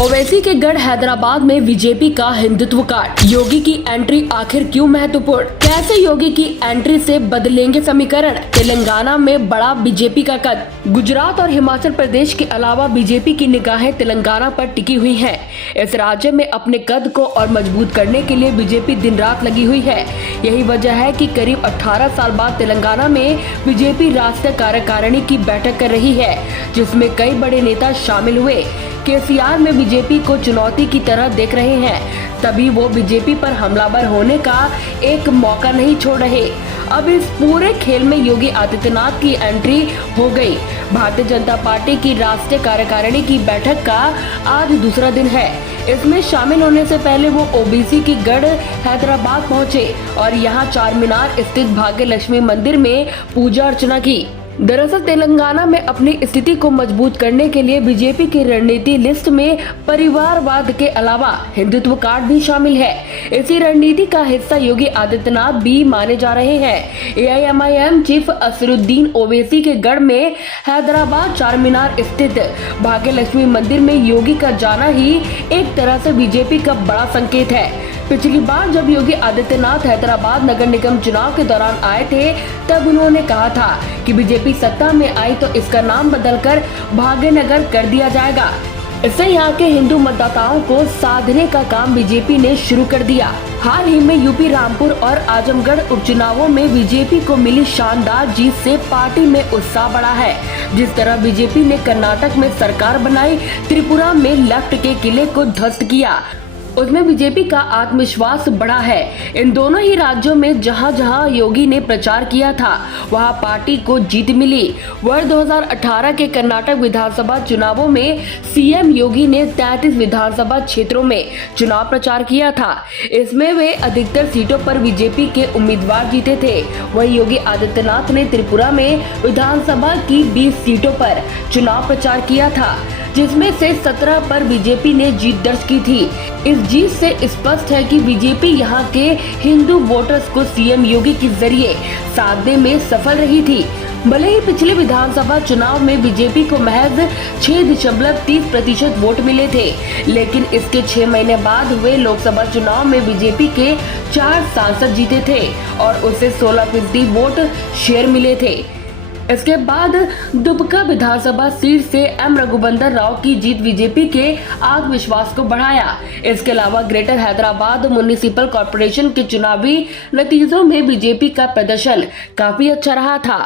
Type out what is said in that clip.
ओवैसी के गढ़ हैदराबाद में बीजेपी का हिंदुत्व काट। योगी की एंट्री आखिर क्यों महत्वपूर्ण? कैसे योगी की एंट्री से बदलेंगे समीकरण? तेलंगाना में बड़ा बीजेपी का कद। गुजरात और हिमाचल प्रदेश के अलावा बीजेपी की निगाहें तेलंगाना पर टिकी हुई हैं। इस राज्य में अपने कद को और मजबूत करने के लिए बीजेपी दिन रात लगी हुई है। यही वजह है कि करीब 18 साल बाद तेलंगाना में बीजेपी राष्ट्रीय कार्यकारिणी की बैठक कर रही है, जिसमें कई बड़े नेता शामिल हुए। केसीआर में बीजेपी को चुनौती की तरह देख रहे हैं, तभी वो बीजेपी पर हमलावर होने का एक मौका नहीं छोड़ रहे। अब इस पूरे खेल में योगी आदित्यनाथ की एंट्री हो गई। भारतीय जनता पार्टी की राष्ट्रीय कार्यकारिणी की बैठक का आज दूसरा दिन है। इसमें शामिल होने से पहले वो ओबीसी की गढ़ हैदराबाद पहुंचे और यहां चार मीनार स्थित भाग्य लक्ष्मी मंदिर में पूजा अर्चना की। दरअसल तेलंगाना में अपनी स्थिति को मजबूत करने के लिए बीजेपी की रणनीति लिस्ट में परिवारवाद के अलावा हिंदुत्व कार्ड भी शामिल है। इसी रणनीति का हिस्सा योगी आदित्यनाथ भी माने जा रहे हैं। एआईएमआईएम चीफ असरुद्दीन ओवैसी के गढ़ में हैदराबाद चार मीनार स्थित भाग्य लक्ष्मी मंदिर में योगी का जाना ही एक तरह से बीजेपी का बड़ा संकेत है। पिछली बार जब योगी आदित्यनाथ हैदराबाद नगर निगम चुनाव के दौरान आए थे, तब उन्होंने कहा था कि बीजेपी सत्ता में आई तो इसका नाम बदलकर भाग्यनगर कर दिया जाएगा। इससे यहाँ के हिंदू मतदाताओं को साधने का काम बीजेपी ने शुरू कर दिया। हाल ही में यूपी रामपुर और आजमगढ़ उपचुनावों में बीजेपी को मिली शानदार जीत से पार्टी में उत्साह बढ़ा है। जिस तरह बीजेपी ने कर्नाटक में सरकार बनाई, त्रिपुरा में लेफ्ट के किले को ध्वस्त किया, उसमें बीजेपी का आत्मविश्वास बढ़ा है। इन दोनों ही राज्यों में जहां जहां योगी ने प्रचार किया था, वहां पार्टी को जीत मिली। वर्ष 2018 के कर्नाटक विधानसभा चुनावों में सीएम योगी ने 33 विधानसभा क्षेत्रों में चुनाव प्रचार किया था। इसमें वे अधिकतर सीटों पर बीजेपी के उम्मीदवार जीते थे। वहीं योगी आदित्यनाथ ने त्रिपुरा में विधानसभा की 20 सीटों पर चुनाव प्रचार किया था, जिसमें से 17 पर बीजेपी ने जीत दर्ज की थी। इस जीत से स्पष्ट है कि बीजेपी यहां के हिंदू वोटर्स को सीएम योगी के जरिए साधने में सफल रही थी। भले ही पिछले विधानसभा चुनाव में बीजेपी को महज 6.30% वोट मिले थे, लेकिन इसके 6 महीने बाद हुए लोकसभा चुनाव में बीजेपी के 4 सांसद जीते थे और उसे 16% वोट शेयर मिले थे। इसके बाद दुबका विधानसभा सीट से एम रघुवंदन राव की जीत बीजेपी के आत्मविश्वास को बढ़ाया। इसके अलावा ग्रेटर हैदराबाद म्युनिसिपल कॉर्पोरेशन के चुनावी नतीजों में बीजेपी का प्रदर्शन काफी अच्छा रहा था।